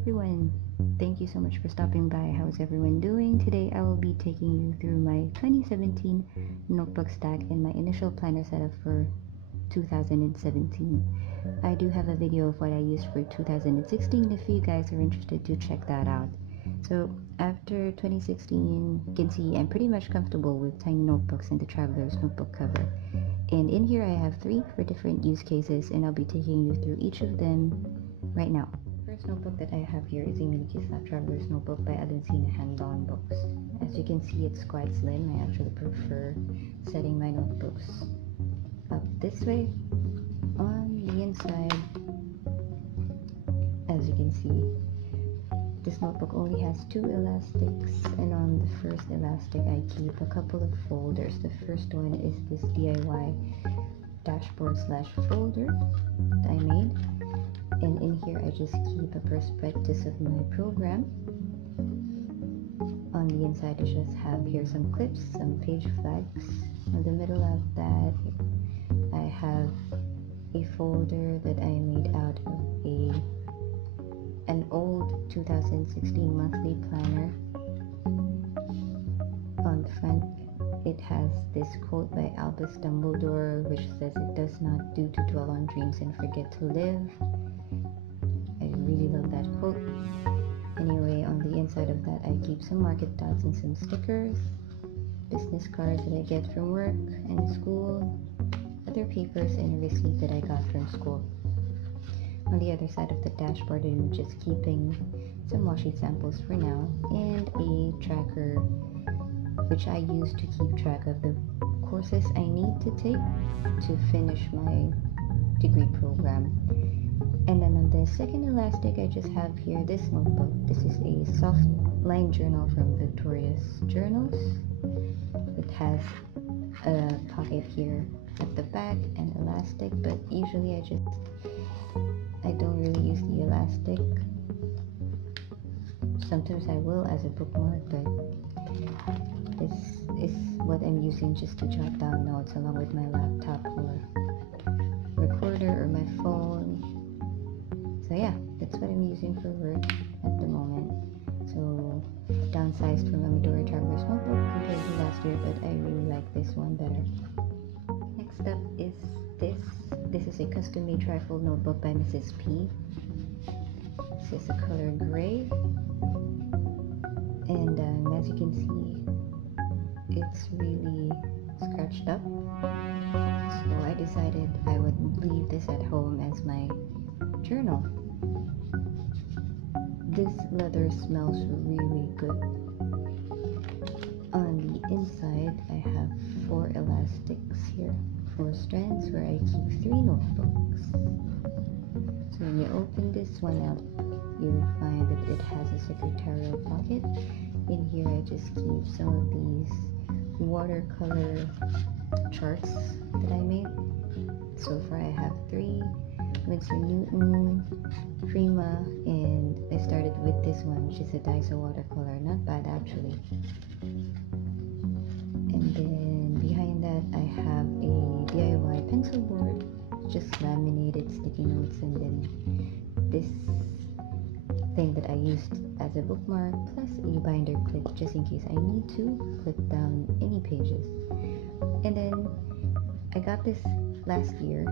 everyone, thank you so much for stopping by. How's everyone doing? Today I will be taking you through my 2017 notebook stack and my initial planner setup for 2017. I do have a video of what I used for 2016 if you guys are interested to check that out. So after 2016, you can see I'm pretty much comfortable with tiny notebooks and the Traveler's Notebook cover. And in here I have 3 for different use cases, and I'll be taking you through each of them right now. The first notebook that I have here is a mini Kislap Traveler's Notebook by Adoncina Hand-On Books. As you can see, it's quite slim. I actually prefer setting my notebooks up this way. On the inside, as you can see, this notebook only has 2 elastics, and on the first elastic I keep a couple of folders. The first one is this DIY dashboard / folder that I made, and in here I just keep a prospectus of my program. On the inside I just have here some clips, some page flags. In the middle of that I have a folder that I made out of an old 2016 monthly planner. On the front it has this quote by Albus Dumbledore, which says, "It does not do to dwell on dreams and forget to live." I really love that quote. Anyway, on the inside of that I keep some market dots and some stickers, business cards that I get from work and school, other papers, and a receipt that I got from school. On the other side of the dashboard I'm just keeping some washi samples for now, and a tracker which I use to keep track of the courses I need to take to finish my degree program. And then on the second elastic I just have here this notebook. This is a soft line journal from Victoria's Journals. It has a pocket here at the back and elastic, but usually I don't really use the elastic. Sometimes I will as a bookmark, but this is what I'm using just to jot down notes along with my laptop or recorder or my phone. So yeah, that's what I'm using for work at the moment. So downsized from a Midori Traveler's Notebook compared to last year, but I really like this one better. Next up is this. This is a custom-made trifold notebook by Mrs. P. This is the color gray, and as you can see, it's really scratched up. So I decided I would leave this at home as my journal. This leather smells really good. On the inside, I have 4 elastics here, 4 strands where I keep 3 notebooks. So when you open this one up, you'll find that it has a secretarial pocket. In here I just keep some of these watercolor charts that I made. So far I have 3, Winsor Newton, Prima, and I started with this one, which is a Daiso watercolor. Not bad actually. And then behind that I have a DIY pencil board, just laminated sticky notes, and then this thing that I used as a bookmark, plus a binder clip just in case I need to clip down any pages. And then I got this last year,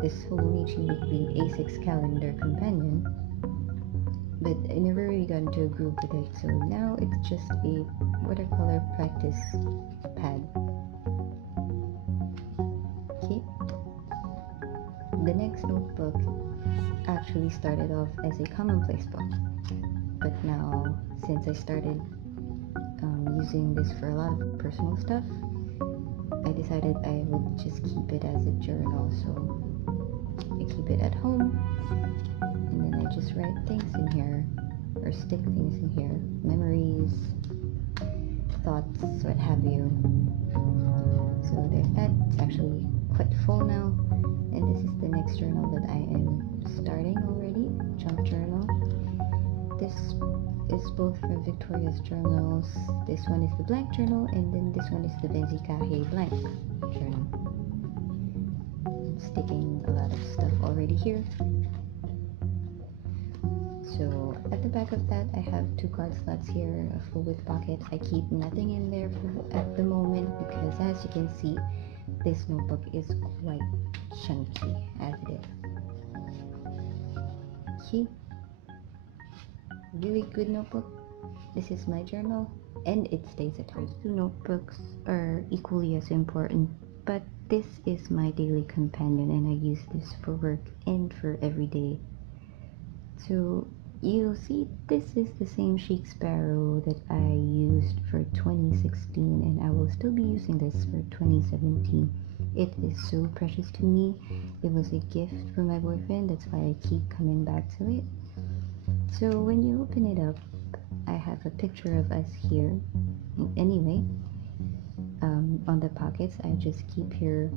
this Hobonichy weekly A6 calendar companion, but I never really got into a groove with it, so now it's just a watercolor practice pad. Okay. The next notebook actually started off as a commonplace book, but now since I started using this for a lot of personal stuff, I decided I would just keep it as a journal. So I keep it at home, and then I just write things in here or stick things in here, memories, thoughts, what have you. So there's that. It's actually quite full now, and this is the next journal that I am starting already, junk journal. This is both from Victoria's Journals. This one is the blank journal, and then this one is the Benzikahe blank journal. I'm sticking a lot of stuff already here. So So at the back of that, I have 2 card slots here full with pockets. I keep nothing in there at the moment because, as you can see, this notebook is quite chunky as it is. Okay, really good notebook. This is my journal and it stays at home. Those 2 notebooks are equally as important, but this is my daily companion and I use this for work and for every day. So you'll see this is the same Chic Sparrow that I used for 2016 and I will still be using this for 2017. It is so precious to me. It was a gift from my boyfriend, that's why I keep coming back to it. So when you open it up, I have a picture of us here. Anyway, on the pockets, I just keep here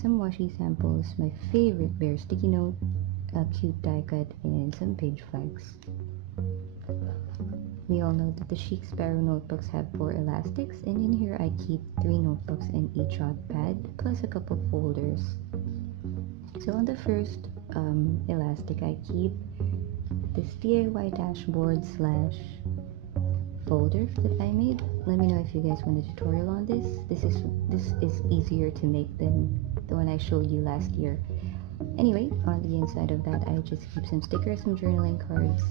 some washi samples, my favorite bear sticky note, a cute die cut, and some page flags. We all know that the Chic Sparrow notebooks have 4 elastics, and in here I keep 3 notebooks in each Jotpad, plus a couple folders. So on the first elastic, I keep this DIY dashboard / folder that I made. Let me know if you guys want a tutorial on this. This is easier to make than the one I showed you last year. Anyway, on the inside of that, I just keep some stickers, some journaling cards.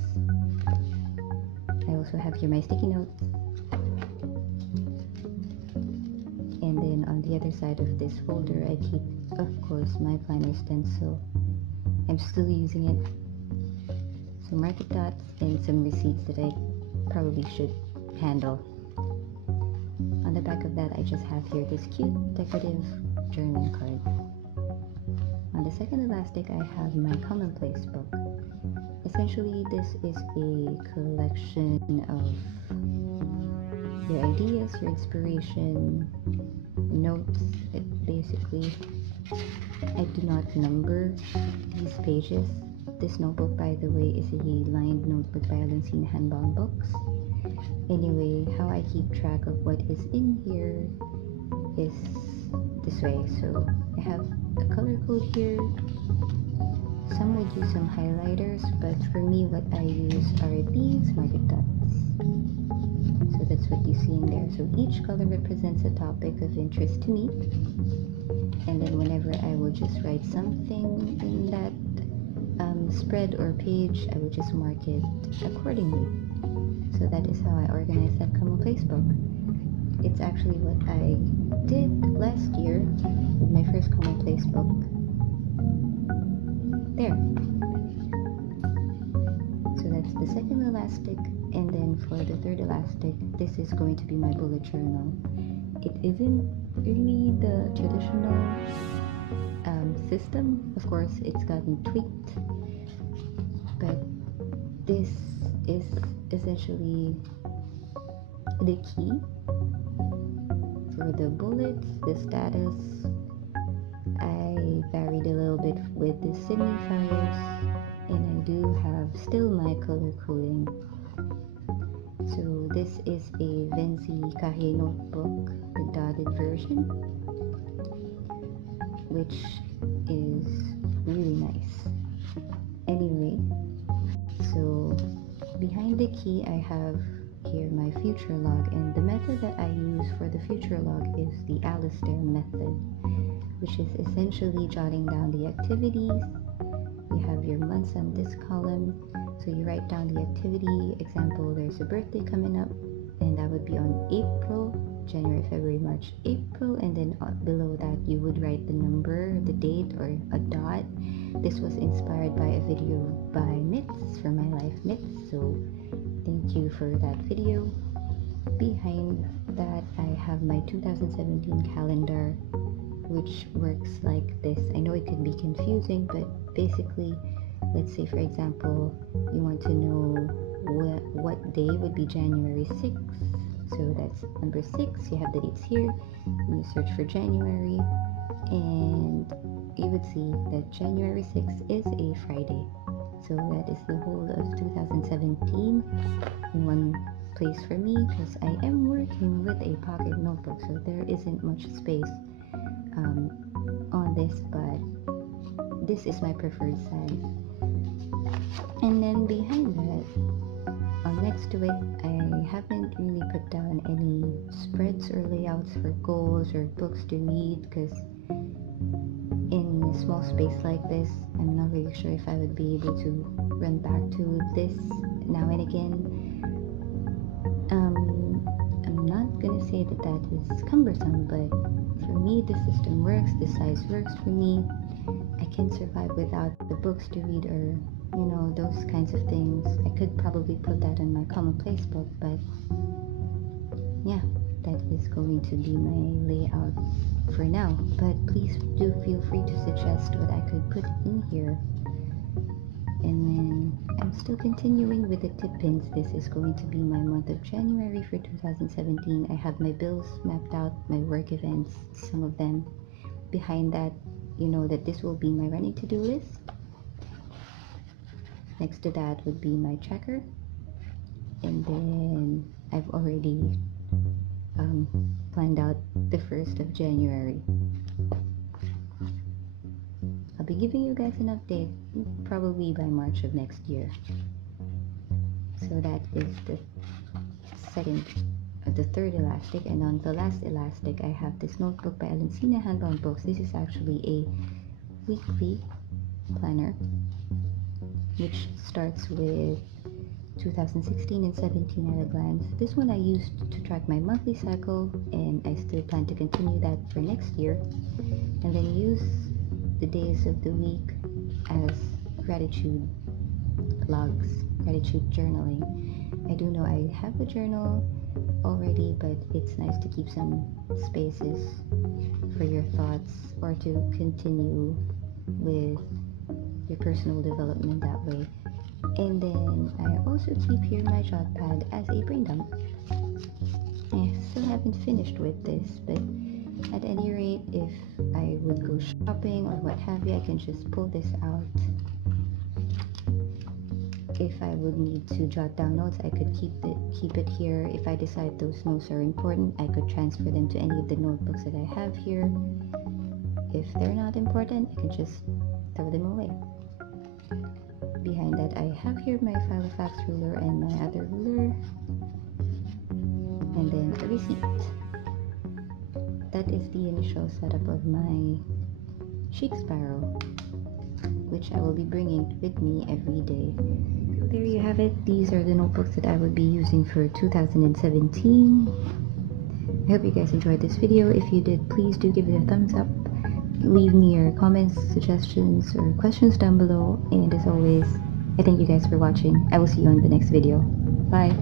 I also have here my sticky notes. And then on the other side of this folder, I keep, of course, my planner stencil. I'm still using it. Some market dots and some receipts that I probably should handle. On the back of that, I just have here this cute decorative journaling card. On the second elastic, I have my commonplace book. Essentially, this is a collection of your ideas, your inspiration, notes. Basically, I do not number these pages. This notebook, by the way, is a lined notebook by Alancine Handbound Books. Anyway, how I keep track of what is in here is this way. So I have a color code here. Some would use some highlighters, but for me what I use are these market dots. So that's what you see in there. So each color represents a topic of interest to me, and then whenever I will just write something in that spread or page, I will just mark it accordingly. So that is how I organize that commonplace book. It's actually what I did last year with my first commonplace book. There. So that's the second elastic, and then for the third elastic, this is going to be my bullet journal. It isn't really the traditional system. Of course, it's gotten tweaked, but this is essentially the key for the bullets, the status. I varied a little bit with the signifiers, and I do have still my color coding. So this is a Vinci Kahe notebook, the dotted version, which is really nice. Anyway, so behind the key I have here my future log, and the method that I use for the future log is the Alistair method, which is essentially jotting down the activities. You have your months on this column, so you write down the activity. Example, there's a birthday coming up, and that would be on April, January, February, March, April, and then below that you would write the number, the date, or a dot. This was inspired by a video by Myths for My Life Myths, so thank you for that video. Behind that I have my 2017 calendar, which works like this. I know it could be confusing, but basically, let's say for example you want to know what day would be January 6th, so that's number 6. You have the dates here, and you search for January, and you would see that January 6th is a Friday. So that is the whole of 2017 in one place for me, because I am working with a pocket notebook, so there isn't much space on this, but this is my preferred size. And then behind that to it. I haven't really put down any spreads or layouts for goals or books to read, because in a small space like this, I'm not really sure if I would be able to run back to this now and again. I'm not gonna say that that is cumbersome, but for me the system works, the size works for me. I can survive without the books to read, or you know, those kinds of things. I could probably put that in my commonplace book, but yeah, that is going to be my layout for now. But please do feel free to suggest what I could put in here. And then I'm still continuing with the tip pins. This is going to be my month of January for 2017. I have my bills mapped out, my work events, some of them. Behind that, you know that this will be my running to-do list. Next to that would be my tracker. And then I've already planned out the 1st of January. I'll be giving you guys an update probably by March of next year. So that is the third elastic, and on the last elastic I have this notebook by Alencina Handbound Books. This is actually a weekly planner which starts with 2016 and 17 at a glance. This one I used to track my monthly cycle, and I still plan to continue that for next year, and then use the days of the week as gratitude logs, gratitude journaling. I do know I have a journal already, but it's nice to keep some spaces for your thoughts or to continue with your personal development that way. And then I also keep here my Jotpad as a brain dump. I still haven't finished with this, but at any rate, if I would go shopping or what have you, I can just pull this out. If I would need to jot down notes, I could keep it here. If I decide those notes are important, I could transfer them to any of the notebooks that I have here. If they're not important, I can just throw them away. Behind that, I have here my Filofax ruler and my other ruler, and then a receipt. That is the initial setup of my Chic Sparrow, which I will be bringing with me every day. So there you have it. These are the notebooks that I will be using for 2017. I hope you guys enjoyed this video. If you did, please do give it a thumbs up. Leave me your comments, suggestions, or questions down below. And as always, I thank you guys for watching. I will see you on the next video. Bye.